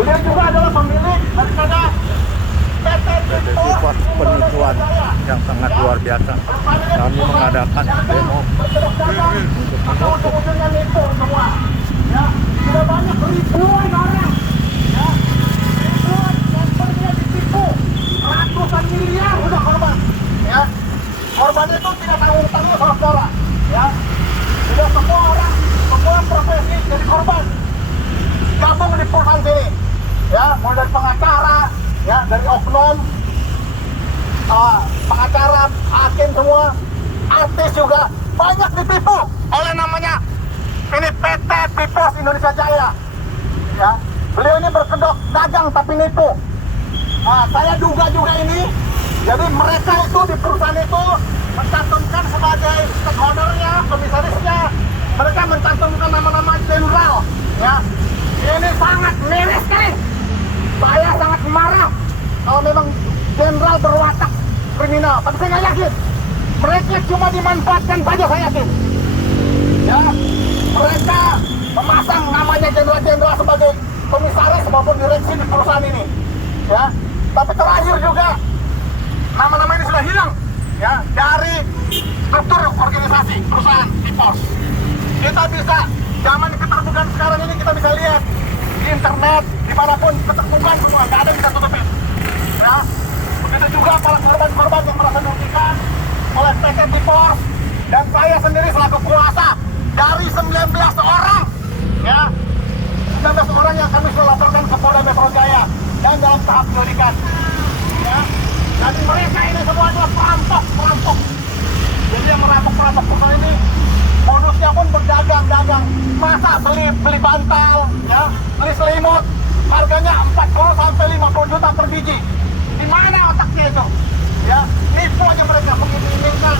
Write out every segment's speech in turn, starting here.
Beliau juga adalah pemilik daripada PT Freeport penipuan yang sangat luar biasa. Kami mengadakan demo untuk nipu semua. Ya, sudah banyak ribuan orang. Ya, ribuan membernya ditipu. Ratusan miliar sudah korban. Ya, korban itu tidak tanggung-tanggung saudara. Ya, sudah semua orang, semua profesi jadi korban. Gabung di perusahaan sini. Ya, mulai dari pengacara, ya, dari oknum, pengacara, hakim semua, artis juga banyak ditipu oleh namanya ini PT Pipos Indonesia Jaya. Ya, beliau ini berkedok dagang tapi nipu. Nah, saya duga juga ini, jadi mereka itu di perusahaan itu mencantumkan sebagai stakeholdernya, komisarisnya, mereka mencantumkan nama-nama jenderal. Ya, ini sangat miris sekali. Saya sangat marah kalau memang jenderal berwatak kriminal. Tapi saya nggak yakin. Mereka cuma dimanfaatkan saja, saya yakin. Ya, mereka memasang namanya jenderal-jenderal sebagai komisaris maupun direksi di perusahaan ini. Ya, tapi terakhir juga nama-nama ini sudah hilang. Ya, dari struktur organisasi perusahaan di pos. Kita bisa zaman keterbukaan sekarang ini kita bisa lihat di internet dimanapun keterbukaan semua nggak ada yang bisa tutupin. Ya, begitu juga para korban-korban yang merasa dirugikan oleh PT Pos dan saya sendiri selaku kuasa dari 19 orang, ya, 19 orang yang kami sudah laporkan ke Polda Metro Jaya dan dalam tahap penyelidikan. Ya, jadi mereka ini semua adalah perampok. Jadi yang merampok perusahaan ini modusnya pun berdagang. Masa beli bantal, ya, beli selimut, harganya 40 sampai 50 juta per biji. Di mana otaknya itu? Ya, nipu aja mereka mengiming-imingkan.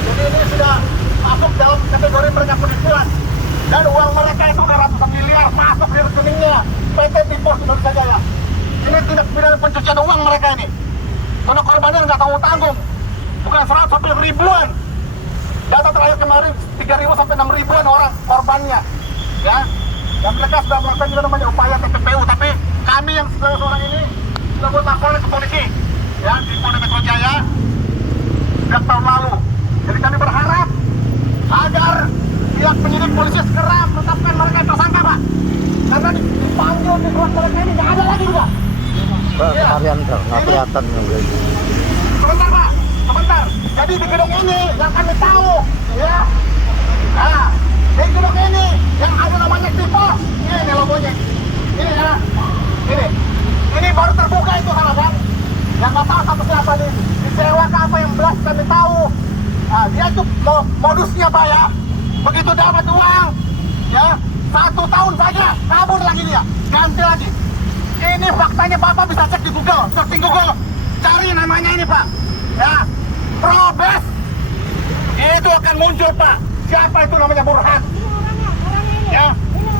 Jadi ini sudah masuk dalam kategori mereka penipuan. Dan uang mereka itu udah ratusan miliar masuk di rekeningnya PT Pos Indonesia Jaya. Ini tindak pidana pencucian uang mereka ini. Karena korbannya nggak tanggung-tanggung. Bukan 100 sampai ribuan. Data terakhir kemarin 3.000 sampai 6.000-an orang korbannya. Ya. Dan mereka sudah melakukan juga namanya upaya TPPU, tapi kami yang 19 orang ini sudah buat laporan ke polisi. Ya, di Polda Metro Jaya sejak tahun lalu. Jadi kami berharap agar pihak penyidik polisi segera menetapkan mereka tersangka, Pak. Karena dipanggil di kelas mereka ini nggak ada lagi juga. ya. Nggak kelihatan juga. Sebentar, Pak. Sebentar. Jadi di gedung ini yang kami tahu, ya. Nah, di gedung ini yang ada namanya Pipos. Ini logonya. Ini ya. Ini baru terbuka itu sana, kan? Yang nggak tahu satu siapa nih. Disewa ke apa yang belas kami tahu. Nah, dia tuh modusnya, Pak, ya. Begitu dapat uang, ya, 1 tahun saja kabur lagi dia, ganti lagi. Ini faktanya Bapak bisa cek di Google, searching Google, cari namanya ini, Pak. Ya, Probes. Itu akan muncul, Pak. Siapa itu namanya Burhan? Ya,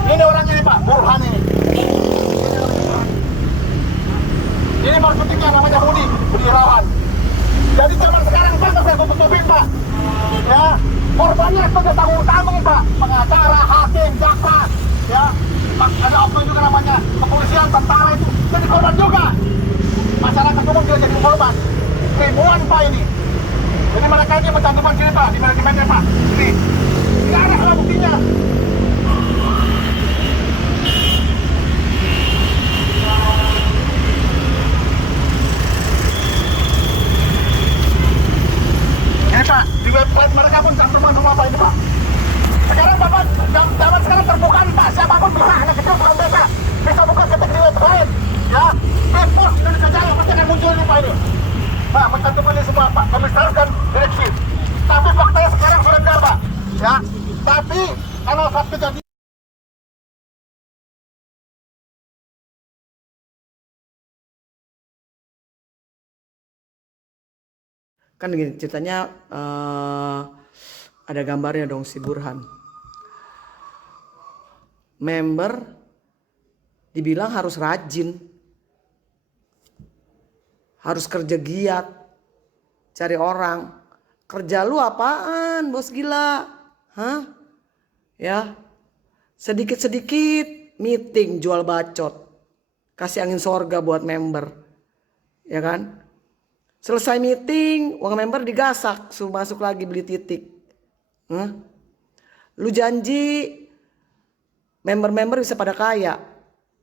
ini orang ini, Pak, Burhan ini. Ini marketingnya namanya Budi Irawan. Jadi zaman sekarang Pak, saya tutupin, Pak. Ya, korbannya itu tanggung-tanggung, Pak. Pengacara, hakim, jaksa, ya. Ada oknum juga namanya kepolisian, tentara itu jadi korban juga. Masyarakat umum juga jadi korban. Ribuan, Pak, ini. Jadi mereka ini mencantumkan sini, Pak, di manajemennya, Pak. Ini tidak ada buktinya. Ini, Pak, di website mereka pun cantuman semua, Pak, ini, Pak. Sekarang Bapak, zaman sekarang terbuka, Pak. Siapapun bisa, anak kecil belum bisa buka ketik di website. Ya, Pos Indonesia Jaya pasti akan muncul ini, Pak, ini. Pak, mencantumkan ini semua, Pak. Komisaris dan direksi. Tapi faktanya sekarang sudah tidak, Pak. Ya, tapi kalau saat kejadian kan gini ceritanya, ada gambarnya dong si Burhan. Member dibilang harus rajin, harus kerja giat, cari orang. Kerja lu apaan, bos gila? Hah? Ya, sedikit-sedikit meeting jual bacot. kasih angin sorga buat member, ya kan? Selesai meeting, uang member digasak, suruh masuk lagi beli titik. Lu janji member-member bisa pada kaya,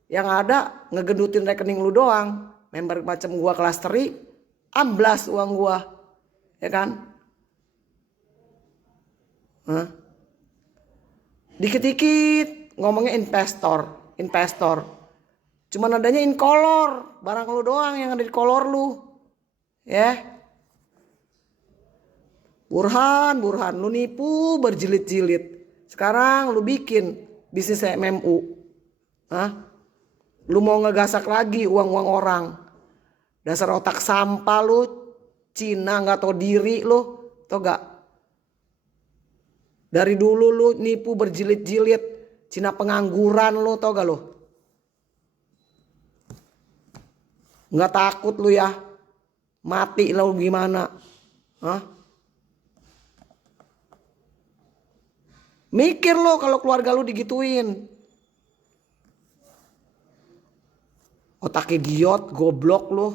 yang ada ngegendutin rekening lu doang. Member macam gua kelas teri, amblas uang gua, ya kan? Dikit-dikit ngomongnya investor. Cuman adanya incolor, barang lu doang yang ada di kolor lu. Ya. Burhan, lu nipu berjilid-jilid. Sekarang lu bikin bisnis MMU. Lu mau ngegasak lagi uang-uang orang. Dasar otak sampah lu, Cina nggak tau diri lu, tau gak? Dari dulu lu nipu berjilid-jilid, Cina pengangguran lu, tau gak lu? Nggak takut lu ya? Mati lu gimana? Mikir lo kalau keluarga lu digituin. Otaknya giot, goblok lu.